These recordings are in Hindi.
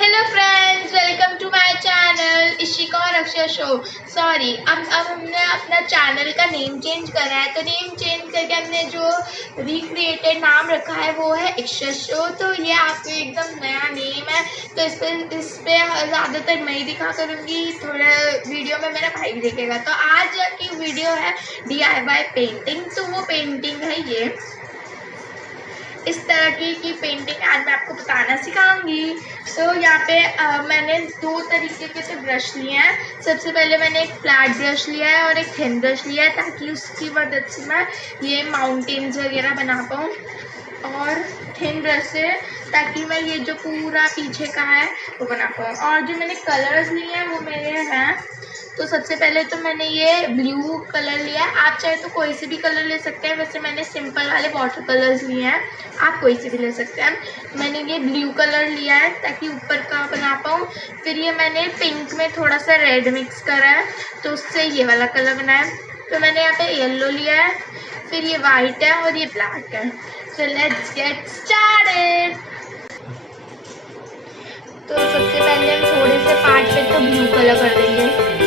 Hello friends, welcome to my channel Ishika और अक्षय शो। सॉरी, अब हमने अपना चैनल का नेम चेंज करा है, तो नेम चेंज करके हमने जो रिक्रिएटेड नाम रखा है वो है अक्षय शो। तो ये आपको एकदम नया नेम है, तो इस पे ज़्यादातर मैं ही दिखा करूँगी, थोड़ा वीडियो में मेरा भाई भी देखेगा। तो आज की वीडियो है DIY पेंटिंग। तो वो पेंटिंग है ये, इस तरह की पेंटिंग आज मैं आपको बताना सिखाऊंगी। तो यहाँ पे मैंने दो तरीके के से ब्रश लिए हैं। सबसे पहले मैंने एक फ्लैट ब्रश लिया है और एक थिन ब्रश लिया है, ताकि उसकी मदद से मैं ये माउंटेन्स वगैरह बना पाऊँ। और थिन ब्रश से ताकि मैं ये जो पूरा पीछे का है वो बना पाऊँ। और जो मैंने कलर्स लिए हैं वो मेरे हैं, तो सबसे पहले तो मैंने ये ब्लू कलर लिया है। आप चाहे तो कोई से भी कलर ले सकते हैं, वैसे मैंने सिंपल वाले वाटर कलर्स लिए हैं, आप कोई से भी ले सकते हैं। मैंने ये ब्लू कलर लिया है ताकि ऊपर का बना पाऊँ। फिर ये मैंने पिंक में थोड़ा सा रेड मिक्स करा है, तो उससे ये वाला कलर बनाया है। तो मैंने यहाँ पे येलो लिया है, फिर ये वाइट है और ये ब्लैक है। So let's get started. तो सबसे पहले हम थोड़े से पार्ट पे तो ब्लू कलर कर देंगे।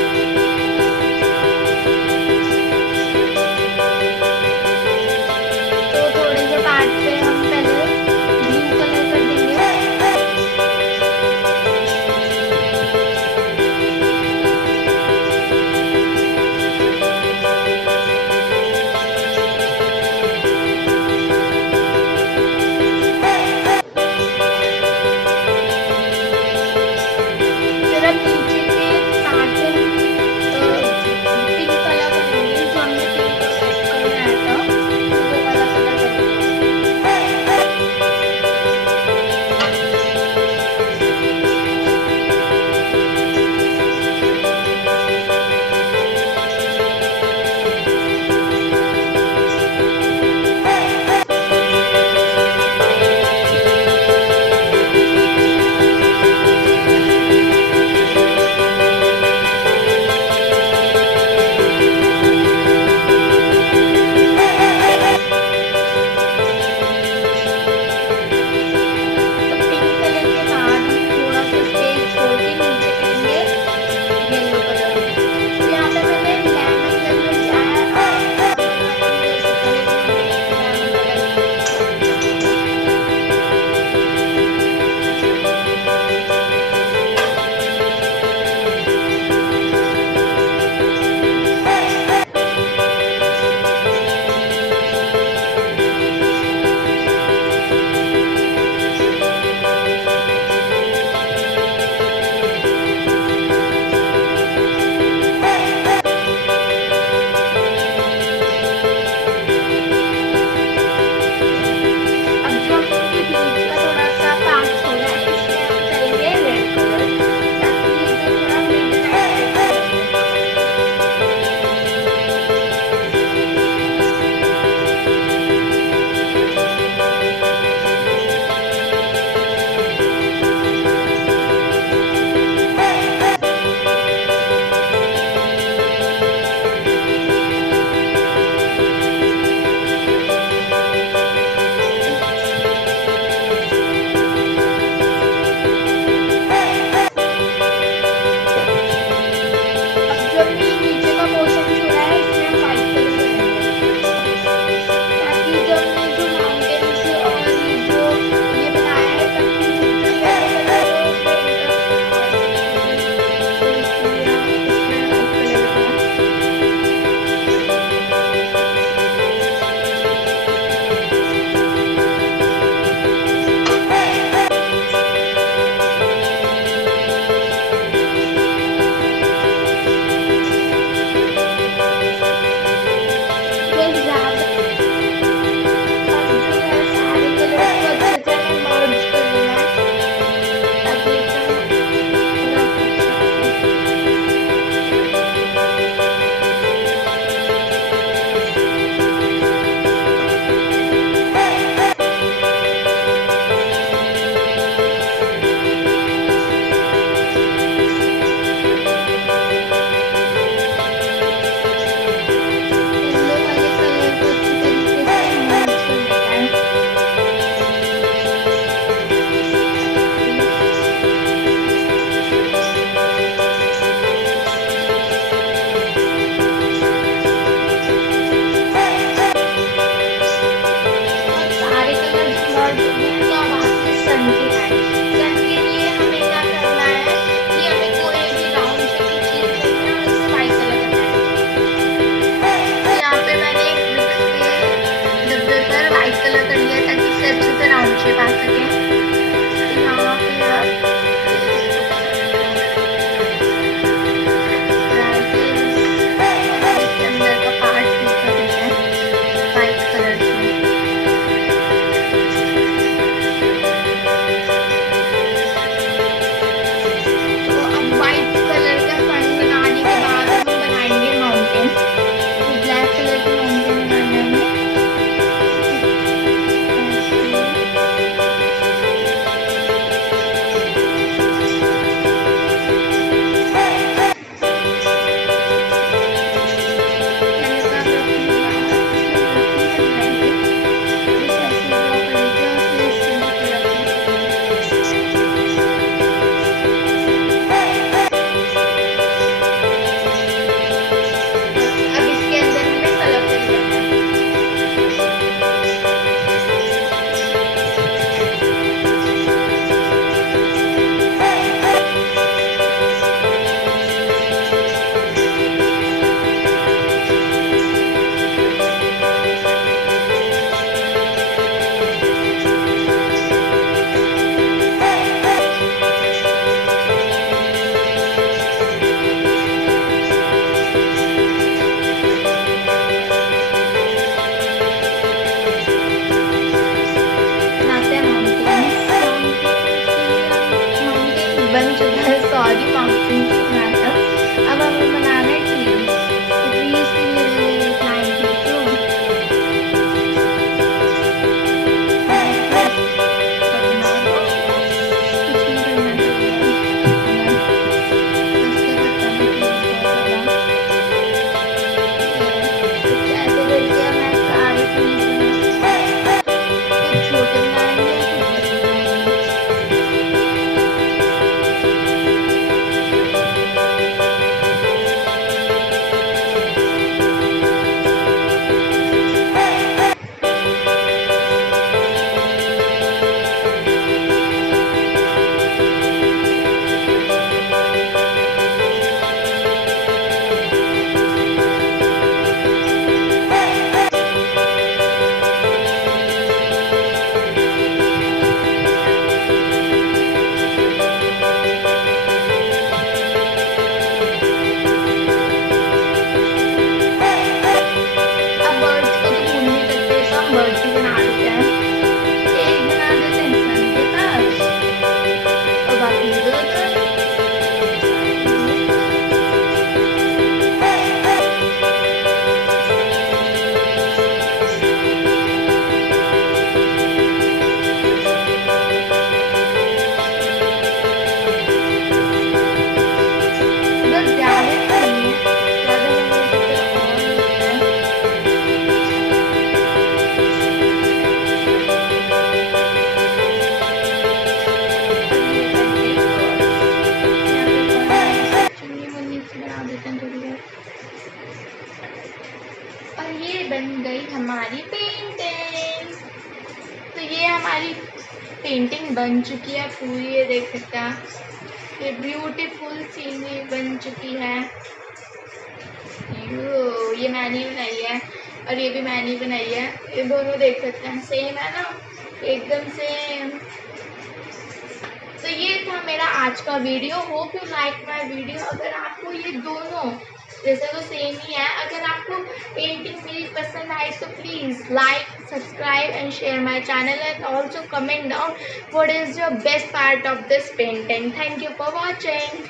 कलर कर, वाइट कलर कर लिया ताकि इससे अच्छे से राउंड शेप आ सके। तो यहाँ पे आप इसके अंदर का पार्ट फिल कर देते हैं वाइट कलर से। तो अब वाइट कलर का फन बनाने के बाद हम बनाएंगे माउंटेन। तो ब्लैक कलर की माउंटेन बनाना है हमें। बन चुका है, सॉरी माउंटेन की मैटर। अब हमें बनाना है ट्रीज। तो ट्रीज के लिए एक लाइन खींचो, बना दो, कुछ नहीं करना चाहिए। उसके बाद कुछ ऐसे करके मैं सारे ट्रीज बना, कुछ छोटे बनाएंगे कुछ बड़े बनाएंगे। और ये बन गई हमारी पेंटिंग। तो ये हमारी पेंटिंग बन चुकी है पूरी, ये देख सकते हैं ये ब्यूटीफुल सीनरी बन चुकी है। ये मैंने बनाई है और ये भी मैंने बनाई है, ये दोनों देख सकते हैं सेम है ना, एकदम सेम। तो ये था मेरा आज का video. Hope you like my video. अगर आपको ये दोनों जैसे तो सेम ही है, अगर आपको पेंटिंग मेरी पसंद आए तो please like, subscribe and share my channel and also comment down what is your best part of this painting. Thank you for watching.